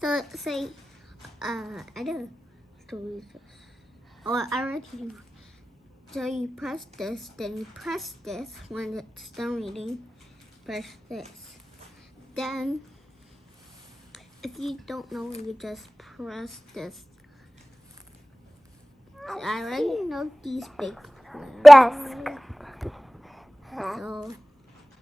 So say, I don't know. Oh, I already do. So you press this, then you press this when it's done reading. Press this. Then, if you don't know, you just press this. So I already know these big letters. Desk. So,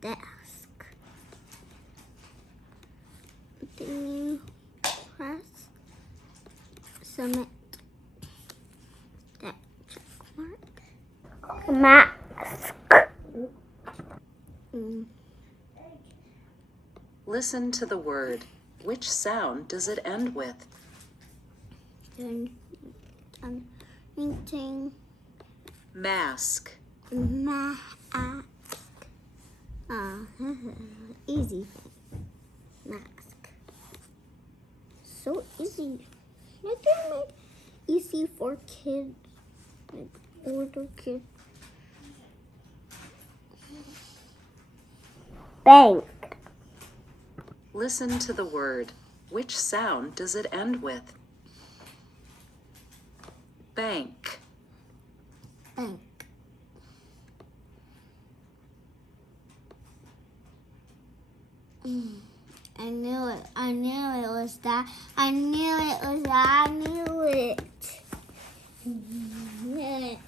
desk. Then you press submit. That check mark. Mask. Listen to the word. Which sound does it end with? Then I'm painting Mask. mask. Easy. Mask. So easy. Look at me. Easy for kids, like older kids. Bank. Listen to the word. Which sound does it end with? Bank. Bank. I knew it. I knew it was that. I knew it was that. I knew it.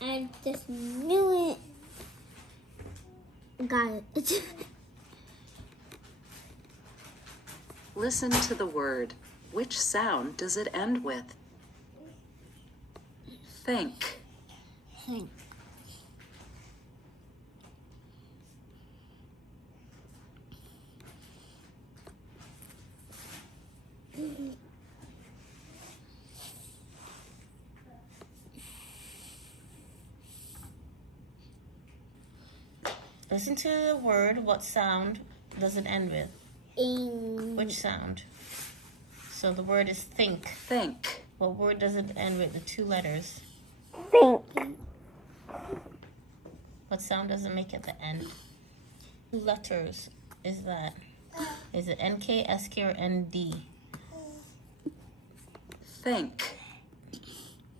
I just knew it. Got it. Listen to the word. Which sound does it end with? Think. Think. Listen to the word. What sound does it end with? Which sound? So the word is think. Think. What word does it end with? The two letters. Think. What sound does it make at the end? Two letters. Is it NK, SK, or ND? Think.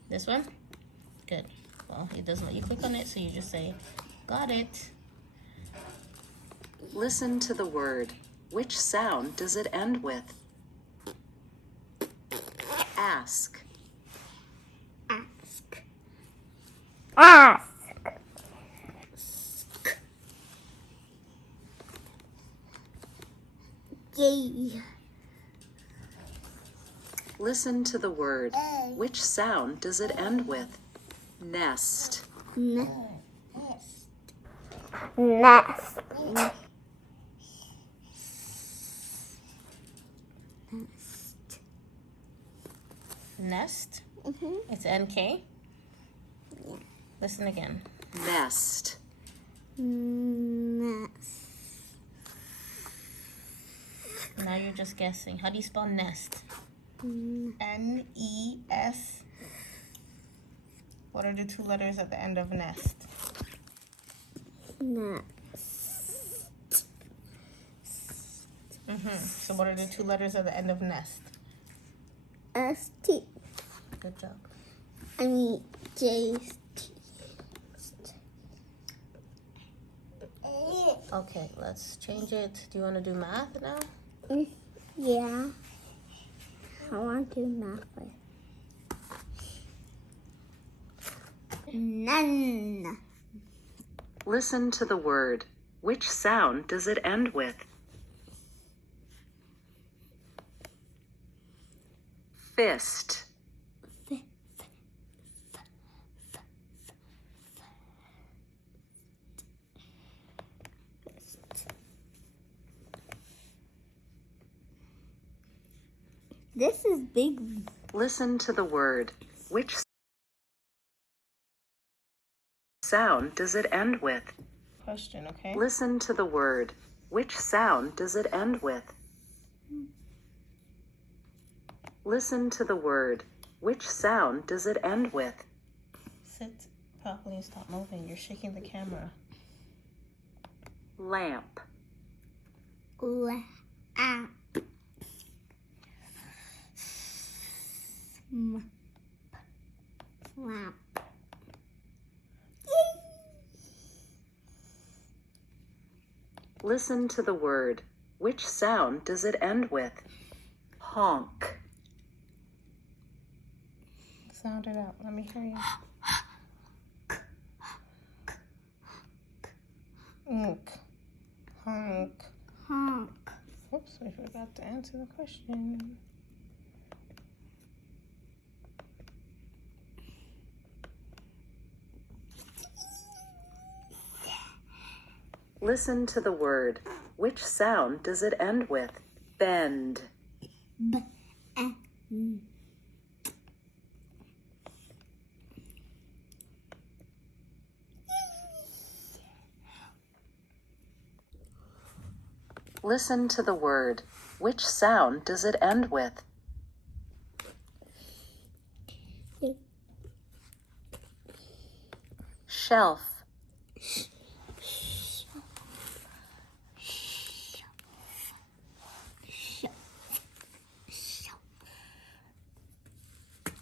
This one? Good. Well, it doesn't let you click on it, so you just say, got it. Listen to the word. Which sound does it end with? Ask. Ask. Ask. Yay. Listen to the word. Which sound does it end with? Nest. Nest. Nest. Nest. It's NK. Listen again. Nest. Nest. Now you're just guessing. How do you spell nest? N-E-S. What are the two letters at the end of nest? Nest. So what are the two letters at the end of nest? S-T. Good job. I mean, J-S-T. Okay, let's change it. Do you want to do math now? Yeah. I want to do math first. None. Listen to the word. Which sound does it end with? Fist. This is big. Listen to the word. Which sound does it end with? Question, okay? Listen to the word. Which sound does it end with? Listen to the word. Which sound does it end with? Sit properly and stop moving. You're shaking the camera. Lamp. Listen to the word. Which sound does it end with? Honk. Sound it out. Let me hear you. Honk. Honk. Honk. Oops, I forgot to answer the question. Listen to the word. Which sound does it end with? Bend. Listen to the word. Which sound does it end with? Shelf.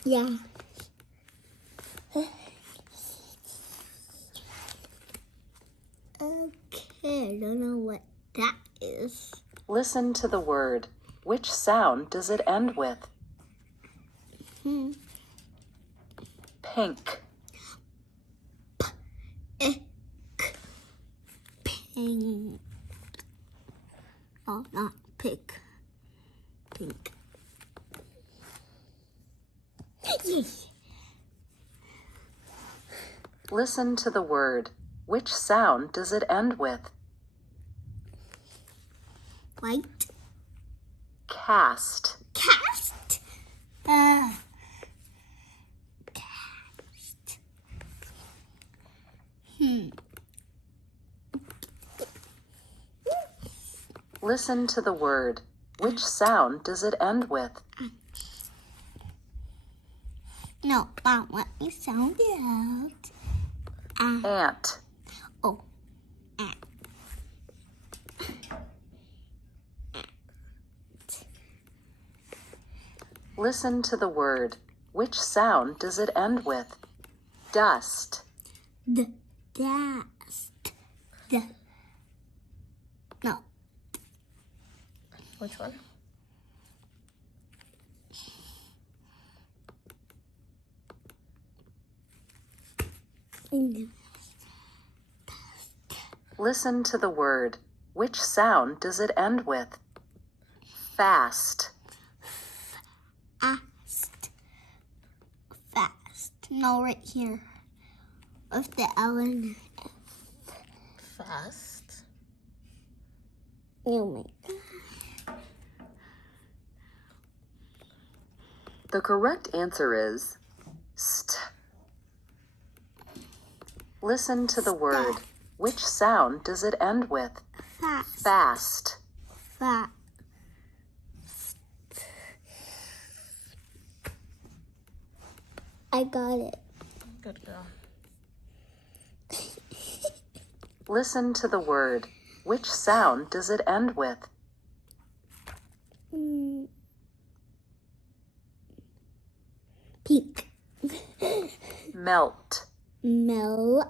Yeah. Okay, I don't know what that is. Listen to the word. Which sound does it end with? Pink. Pink. Oh, not pink. Pink. Yes. Listen to the word. Which sound does it end with? White. Cast. Cast. Cast. Listen to the word. Which sound does it end with? No, Mom, let me sound it out. Ant. Oh. Ant. Listen to the word. Which sound does it end with? Dust. The dust. The. No. Which one? Listen to the word. Which sound does it end with? Fast. Fast. Fast. No, right here. With the L and Fast. oh my God. The correct answer is st. Listen to the word. Which sound does it end with? Fast. Fast. Fast. I got it. Good girl. Listen to the word. Which sound does it end with? Pink. Melt. Melt.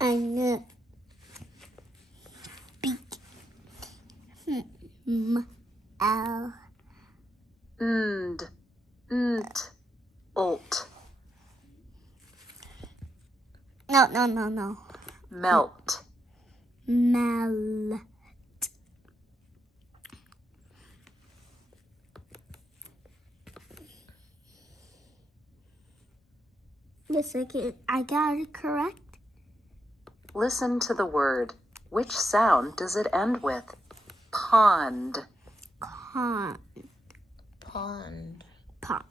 And pink. L. Nd. Nt. Ult. No. Melt. Melt. The second, I got it correct. Listen to the word. Which sound does it end with? Pond. Pond. Pond. Pond.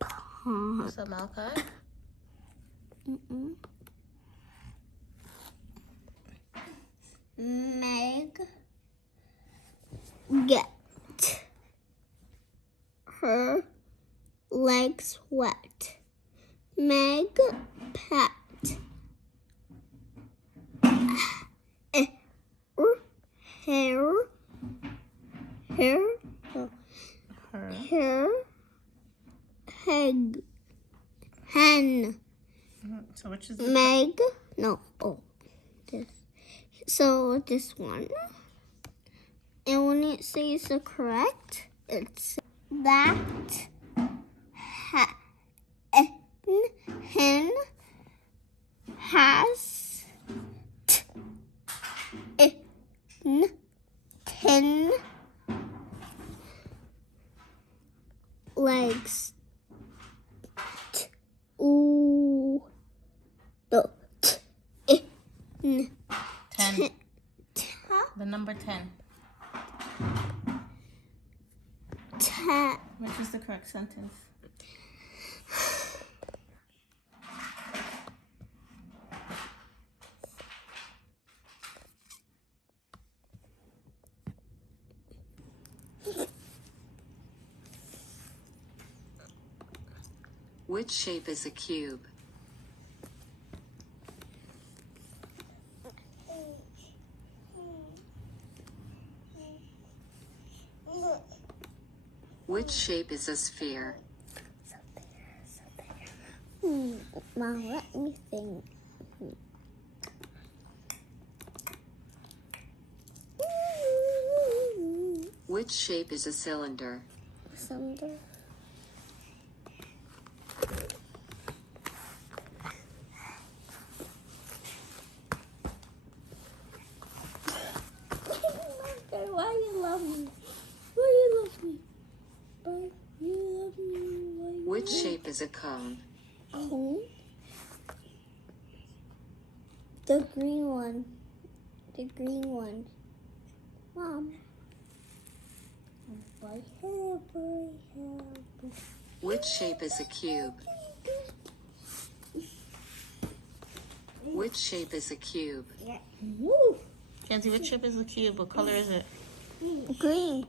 Pond. Is that Malachi? Meg get her legs wet. Meg pat hen. So which is the Meg, no, oh, this. So this one, and when it says the correct, it's that hen has 10 legs. Ooh, no, 10. The number 10. Which is the correct sentence? Which shape is a cube? Which shape is a sphere? Mom, let me think. Which shape is a cylinder? Cylinder. Why you love me? Why you love me? Why you love me? Why you Which shape is a cone? cone? The green one. The green one. Mom. Which shape is a cube? Which shape is a cube? Woo. Kenzie, which shape is the cube? What color is it? Green.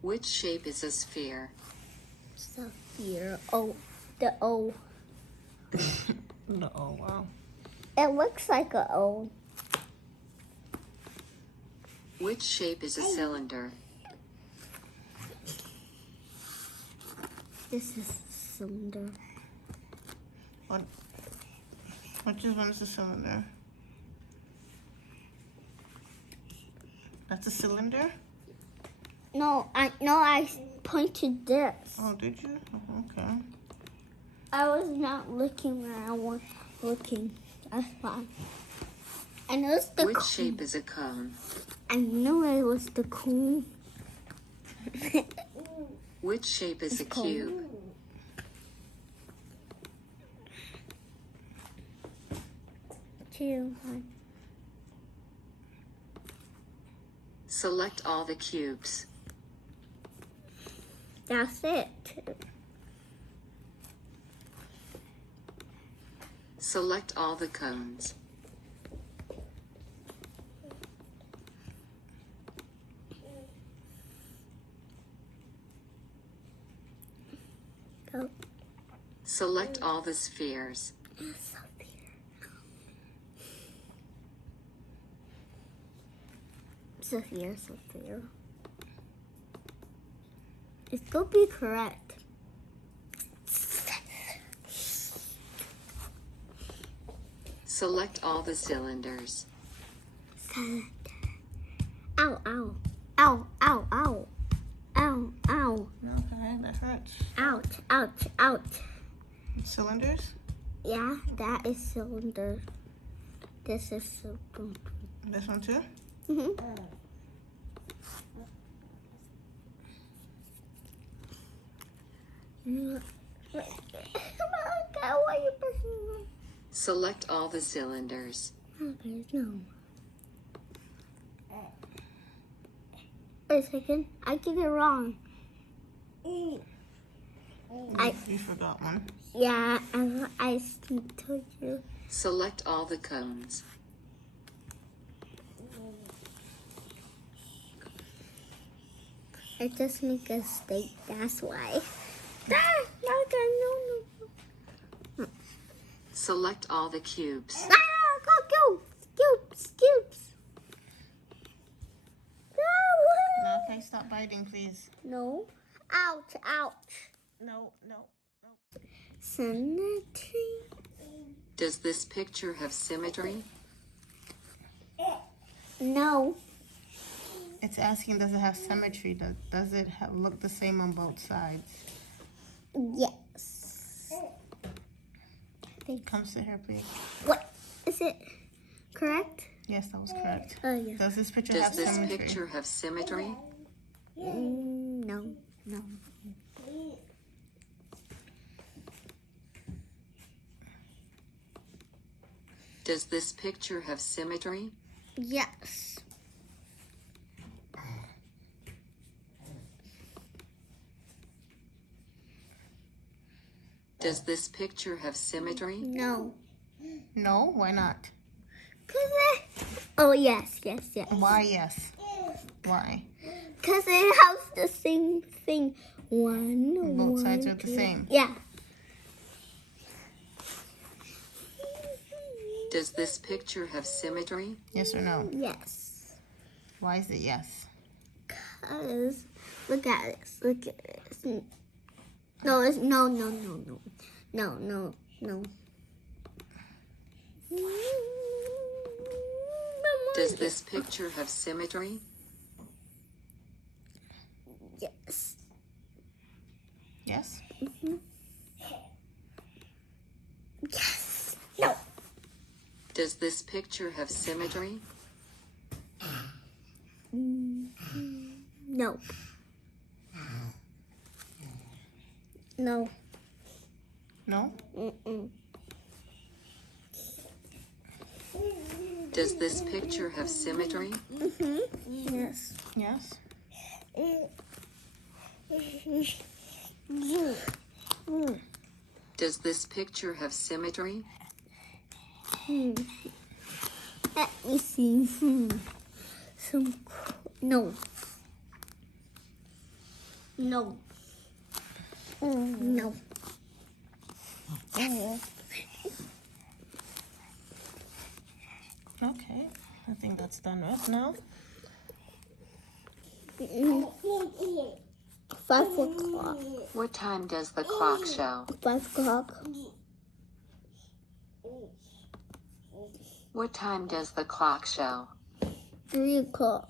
Which shape is a sphere? Sphere. Oh, the O. No, oh, wow. It looks like a O. Which shape is a cylinder? This is a cylinder. Which one is the cylinder? That's a cylinder? No, I pointed this. Oh, did you? Oh, okay. I was not looking where I was looking. That's fine. I know it's the Which cone. shape is a cone? I knew it was the cone. Which shape is a cube? Two, one. Select all the cubes. That's it. Select all the cones. Go. Select all the spheres. Sophia. It could be correct. Select all the cylinders. Ow, ow. Ow, ow, ow. Ow, ow. Okay, that hurts. Ouch, ouch, ouch. Cylinders? Yeah, that is cylinder. This is cylinder. This one too? Mm-hmm. Why are you pushing me? Select all the cylinders. Okay, no. Wait a second. I get it wrong. You forgot one. Yeah, I told you. Select all the cones. I just make a mistake, that's why. No. Select all the cubes. Go, cubes. Okay, stop biting, please. No. Ouch. No. Sanity. Does this picture have symmetry? No. It's asking, does it have symmetry? Does it look the same on both sides? Yes. Come sit here, please. What? Is it correct? Yes, that was correct. Oh, yeah. Does this picture Does have this symmetry? picture have symmetry? No. No. Does this picture have symmetry? Yes. Does this picture have symmetry? No. No, why not? Oh, yes. Why yes? Why? Because it has the same thing. Both sides are the two. same. Yeah. Does this picture have symmetry? Yes or no? Yes. Why is it yes? Because look at this. Look at this. No, it's no. Does this picture have symmetry? Yes. Yes? Yes. No. Does this picture have symmetry? No. No. No? Mm-mm. Does this picture have symmetry? Yes. Yes? Does this picture have symmetry? Let me see. No. No. No. Okay. I think that's done with now. 5 o'clock. What time does the clock show? 5 o'clock. What time does the clock show? 3 o'clock.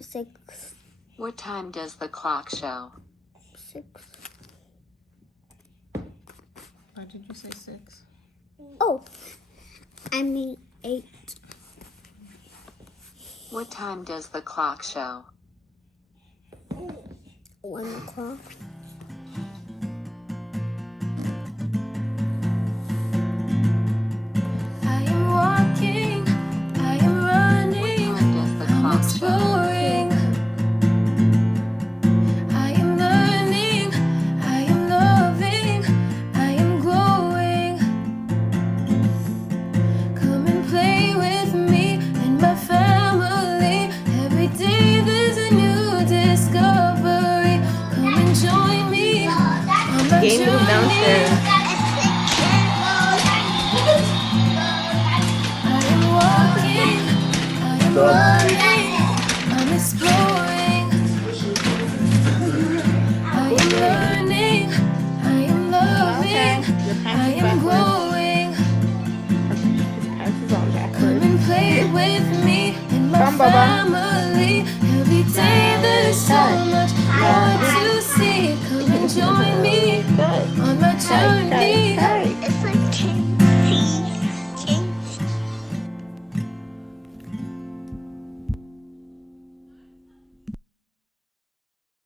6. What time does the clock show? 6. Why did you say 6? Oh, I mean 8. What time does the clock show? 1 o'clock. I am walking, I am running, What time does the I'm clock show? exploring. I am learning, I am loving, I am growing. Come and play with me and my family. Every day there's a new discovery. Come and join me on my Game is journey. downstairs. I am walking, I am running, I'm exploring. I am learning, I am loving, I am growing. Come and play with me and my Come, Baba. family. Every day there's so much more to see. Come and join me on my journey.